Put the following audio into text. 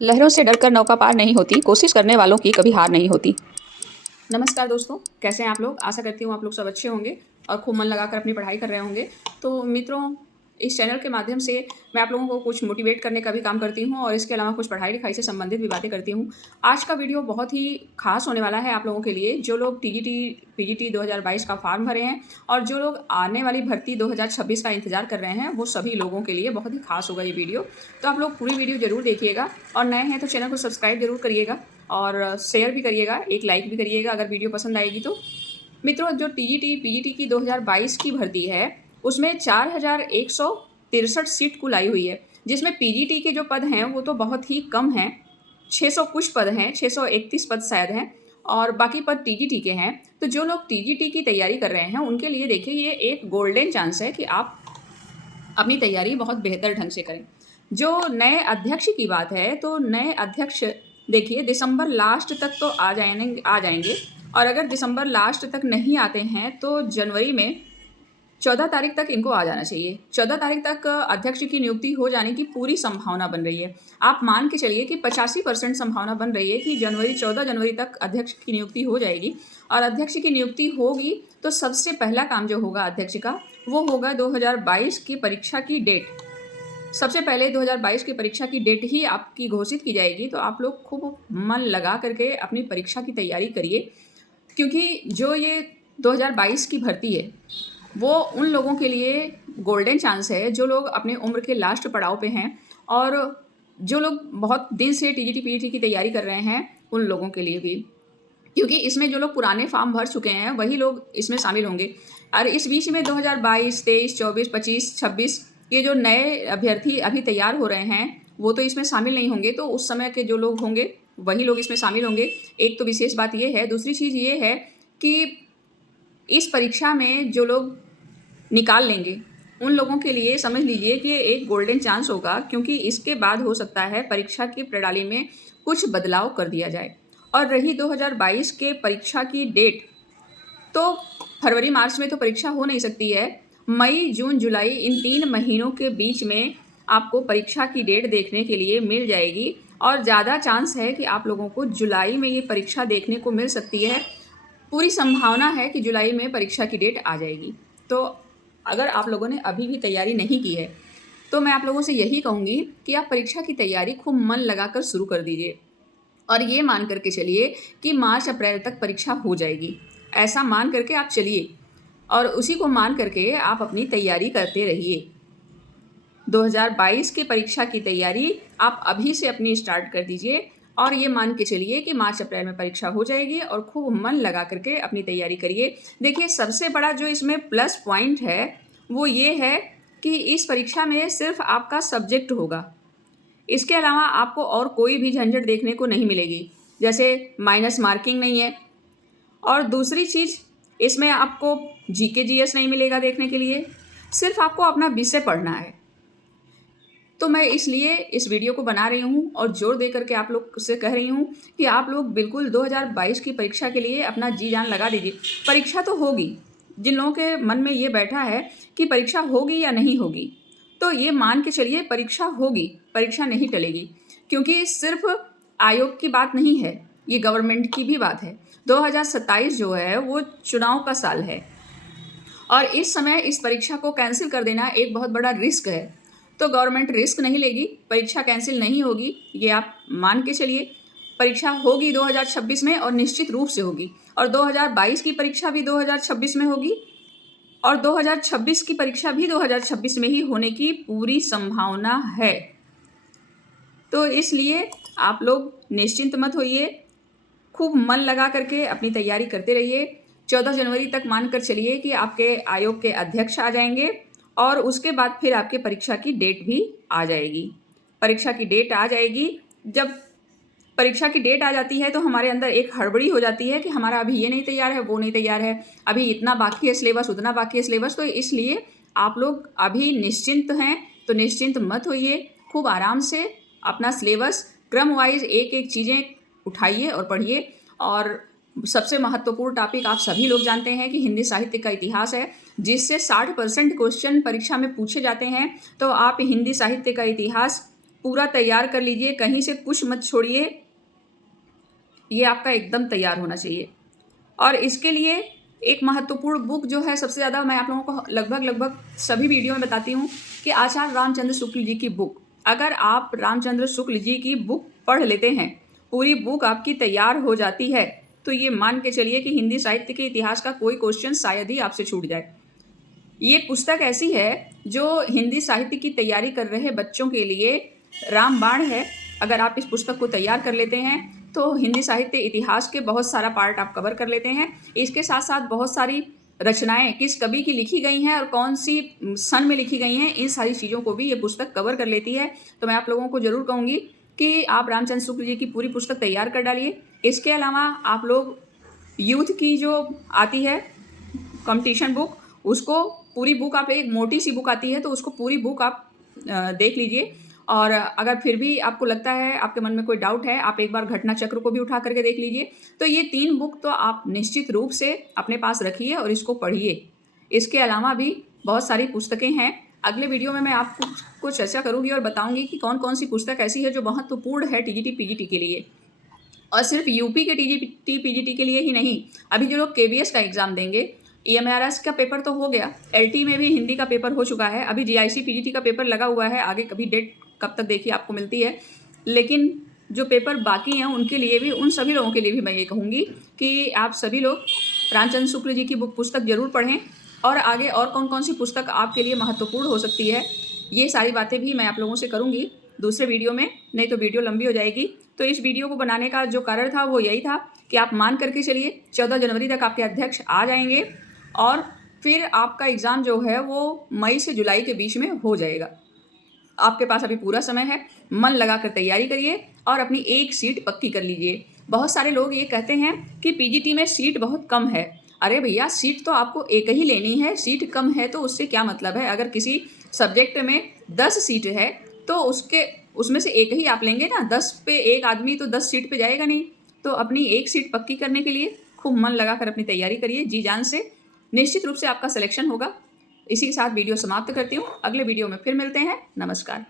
लहरों से डरकर नौका पार नहीं होती, कोशिश करने वालों की कभी हार नहीं होती। नमस्कार दोस्तों, कैसे हैं आप लोग। आशा करती हूँ आप लोग सब अच्छे होंगे और खूब मन लगाकर अपनी पढ़ाई कर रहे होंगे। तो मित्रों, इस चैनल के माध्यम से मैं आप लोगों को कुछ मोटिवेट करने का भी काम करती हूँ और इसके अलावा कुछ पढ़ाई लिखाई से संबंधित भी बातें करती हूँ। आज का वीडियो बहुत ही खास होने वाला है आप लोगों के लिए, जो लोग टीजीटी पीजीटी 2022 का फॉर्म भरे हैं और जो लोग आने वाली भर्ती 2026 का इंतजार कर रहे हैं, वो सभी लोगों के लिए बहुत ही खास होगा ये वीडियो। तो आप लोग पूरी वीडियो जरूर देखिएगा और नए हैं तो चैनल को सब्सक्राइब जरूर करिएगा और शेयर भी करिएगा, एक लाइक भी करिएगा अगर वीडियो पसंद आएगी तो। मित्रों, जो टीजीटी पीजीटी की 2022 की भर्ती है उसमें 4163 सीट कुल आई हुई है, जिसमें पीजीटी के जो पद हैं वो तो बहुत ही कम हैं, 600 कुछ पद हैं, 631 पद शायद हैं और बाकी पद टीजीटी के हैं। तो जो लोग टीजीटी की तैयारी कर रहे हैं उनके लिए देखिए ये एक गोल्डन चांस है कि आप अपनी तैयारी बहुत बेहतर ढंग से करें। जो नए अध्यक्ष की बात है तो नए अध्यक्ष देखिए दिसंबर लास्ट तक तो आ जाएंगे और अगर दिसंबर लास्ट तक नहीं आते हैं तो जनवरी में 14 तारीख तक इनको आ जाना चाहिए। 14 तारीख तक अध्यक्ष की नियुक्ति हो जाने की पूरी संभावना बन रही है। आप मान के चलिए कि 85% संभावना बन रही है कि 14 जनवरी तक अध्यक्ष की नियुक्ति हो जाएगी और अध्यक्ष की नियुक्ति होगी तो सबसे पहला काम जो होगा अध्यक्ष का वो होगा 2022 की परीक्षा की डेट। सबसे पहले 2022 की परीक्षा की डेट ही आपकी घोषित की जाएगी, तो आप लोग खूब मन लगा करके अपनी परीक्षा की तैयारी करिए, क्योंकि जो ये 2022 की भर्ती है वो उन लोगों के लिए गोल्डन चांस है जो लोग अपने उम्र के लास्ट पड़ाव पे हैं और जो लोग बहुत दिन से टीजीटी पीजीटी की तैयारी कर रहे हैं उन लोगों के लिए भी, क्योंकि इसमें जो लोग पुराने फॉर्म भर चुके हैं वही लोग इसमें शामिल होंगे। और इस बीच में 2022, 23, 24, 25, 26 ये जो नए अभ्यर्थी अभी तैयार हो रहे हैं वो तो इसमें शामिल नहीं होंगे, तो उस समय के जो लोग होंगे वही लोग इसमें शामिल होंगे। एक तो विशेष बात ये है। दूसरी चीज़ ये है कि इस परीक्षा में जो लोग निकाल लेंगे उन लोगों के लिए समझ लीजिए कि ये एक गोल्डन चांस होगा, क्योंकि इसके बाद हो सकता है परीक्षा की प्रणाली में कुछ बदलाव कर दिया जाए। और रही 2022 के परीक्षा की डेट, तो फरवरी मार्च में तो परीक्षा हो नहीं सकती है। मई जून जुलाई इन 3 महीनों के बीच में आपको परीक्षा की डेट देखने के लिए मिल जाएगी और ज़्यादा चांस है कि आप लोगों को जुलाई में ये परीक्षा देखने को मिल सकती है। पूरी संभावना है कि जुलाई में परीक्षा की डेट आ जाएगी। तो अगर आप लोगों ने अभी भी तैयारी नहीं की है तो मैं आप लोगों से यही कहूँगी कि आप परीक्षा की तैयारी खूब मन लगाकर शुरू कर दीजिए और ये मान करके चलिए कि मार्च अप्रैल तक परीक्षा हो जाएगी। ऐसा मान करके आप चलिए और उसी को मान करके आप अपनी तैयारी करते रहिए। 2022 की परीक्षा की तैयारी आप अभी से अपनी स्टार्ट कर दीजिए और ये मान के चलिए कि मार्च अप्रैल में परीक्षा हो जाएगी और खूब मन लगा करके अपनी तैयारी करिए। देखिए, सबसे बड़ा जो इसमें प्लस पॉइंट है वो ये है कि इस परीक्षा में सिर्फ आपका सब्जेक्ट होगा, इसके अलावा आपको और कोई भी झंझट देखने को नहीं मिलेगी, जैसे माइनस मार्किंग नहीं है। और दूसरी चीज़, इसमें आपको जीके जीएस नहीं मिलेगा देखने के लिए, सिर्फ आपको अपना विषय पढ़ना है। तो मैं इसलिए इस वीडियो को बना रही हूँ और जोर दे करके आप लोग से कह रही हूँ कि आप लोग बिल्कुल 2022 की परीक्षा के लिए अपना जी जान लगा दीजिए। परीक्षा तो होगी। जिन लोगों के मन में ये बैठा है कि परीक्षा होगी या नहीं होगी, तो ये मान के चलिए परीक्षा होगी, परीक्षा नहीं टलेगी, क्योंकि सिर्फ आयोग की बात नहीं है, ये गवर्नमेंट की भी बात है। 2027 जो है वो चुनाव का साल है और इस समय इस परीक्षा को कैंसिल कर देना एक बहुत बड़ा रिस्क है। तो गवर्नमेंट रिस्क नहीं लेगी, परीक्षा कैंसिल नहीं होगी, ये आप मान के चलिए। परीक्षा होगी 2026 में और निश्चित रूप से होगी, और 2022 की परीक्षा भी 2026 में होगी और 2026 की परीक्षा भी 2026 में ही होने की पूरी संभावना है। तो इसलिए आप लोग निश्चिंत मत होइए, खूब मन लगा करके अपनी तैयारी करते रहिए। 14 जनवरी तक मानकर चलिए कि आपके आयोग के अध्यक्ष आ जाएंगे और उसके बाद फिर आपके परीक्षा की डेट भी आ जाएगी। परीक्षा की डेट आ जाएगी। जब परीक्षा की डेट आ जाती है तो हमारे अंदर एक हड़बड़ी हो जाती है कि हमारा अभी ये नहीं तैयार है, वो नहीं तैयार है, अभी इतना बाकी है सिलेबस, उतना बाकी है सिलेबस। तो इसलिए आप लोग अभी निश्चिंत हैं तो निश्चिंत मत होइए, खूब आराम से अपना सिलेबस क्रम वाइज एक एक चीज़ें उठाइए और पढ़िए। और सबसे महत्वपूर्ण टॉपिक आप सभी लोग जानते हैं कि हिंदी साहित्य का इतिहास है, जिससे 60% क्वेश्चन परीक्षा में पूछे जाते हैं। तो आप हिंदी साहित्य का इतिहास पूरा तैयार कर लीजिए, कहीं से कुछ मत छोड़िए। ये आपका एकदम तैयार होना चाहिए। और इसके लिए एक महत्वपूर्ण बुक जो है, सबसे ज़्यादा मैं आप लोगों को लगभग सभी वीडियो में बताती हूँ कि आचार्य रामचंद्र शुक्ल जी की बुक। अगर आप रामचंद्र शुक्ल जी की बुक पढ़ लेते हैं, पूरी बुक आपकी तैयार हो जाती है, तो ये मान के चलिए कि हिंदी साहित्य के इतिहास का कोई क्वेश्चन शायद ही आपसे छूट जाए। ये पुस्तक ऐसी है जो हिंदी साहित्य की तैयारी कर रहे बच्चों के लिए रामबाण है। अगर आप इस पुस्तक को तैयार कर लेते हैं तो हिंदी साहित्य इतिहास के बहुत सारा पार्ट आप कवर कर लेते हैं। इसके साथ साथ बहुत सारी रचनाएं किस कवि की लिखी गई हैं और कौन सी सन में लिखी गई हैं, इन सारी चीज़ों को भी ये पुस्तक कवर कर लेती है। तो मैं आप लोगों को ज़रूर कहूँगी कि आप रामचंद्र शुक्ल जी की पूरी पुस्तक तैयार कर डालिए। इसके अलावा आप लोग यूथ की जो आती है कंपटीशन बुक, उसको पूरी बुक आप, एक मोटी सी बुक आती है, तो उसको पूरी बुक आप देख लीजिए। और अगर फिर भी आपको लगता है, आपके मन में कोई डाउट है, आप एक बार घटना चक्र को भी उठा करके देख लीजिए। तो ये 3 बुक तो आप निश्चित रूप से अपने पास रखिए और इसको पढ़िए। इसके अलावा भी बहुत सारी पुस्तकें हैं। अगले वीडियो में मैं आपको चर्चा करूँगी और बताऊँगी कि कौन कौन सी पुस्तक ऐसी है जो महत्वपूर्ण है टीजीटी पीजीटी के लिए। और सिर्फ यूपी के टीजीटी पीजीटी के लिए ही नहीं, अभी जो लोग केवीएस का एग्ज़ाम देंगे, ईएमआरएस का पेपर तो हो गया, एलटी में भी हिंदी का पेपर हो चुका है, अभी जीआईसी पीजीटी का पेपर लगा हुआ है, आगे कभी डेट कब तक देखिए आपको मिलती है। लेकिन जो पेपर बाकी हैं उनके लिए भी, उन सभी लोगों के लिए भी मैं ये कहूँगी कि आप सभी लोग रामचंद्र शुक्ल जी की बुक पुस्तक जरूर पढ़ें। और आगे और कौन कौन सी पुस्तक आपके लिए महत्वपूर्ण हो सकती है, ये सारी बातें भी मैं आप लोगों से करूँगी दूसरे वीडियो में, नहीं तो वीडियो लंबी हो जाएगी। तो इस वीडियो को बनाने का जो कारण था वो यही था कि आप मान करके चलिए 14 जनवरी तक आपके अध्यक्ष आ जाएंगे और फिर आपका एग्ज़ाम जो है वो मई से जुलाई के बीच में हो जाएगा। आपके पास अभी पूरा समय है, मन लगाकर तैयारी करिए और अपनी एक सीट पक्की कर लीजिए। बहुत सारे लोग ये कहते हैं कि पीजीटी में सीट बहुत कम है। अरे भैया, सीट तो आपको एक ही लेनी है, सीट कम है तो उससे क्या मतलब है। अगर किसी सब्जेक्ट में 10 सीट है तो उसमें से एक ही आप लेंगे ना। 10 पे एक आदमी तो 10 सीट पे जाएगा नहीं। तो अपनी एक सीट पक्की करने के लिए खूब मन लगाकर अपनी तैयारी करिए जी जान से, निश्चित रूप से आपका सिलेक्शन होगा। इसी के साथ वीडियो समाप्त करती हूँ, अगले वीडियो में फिर मिलते हैं। नमस्कार।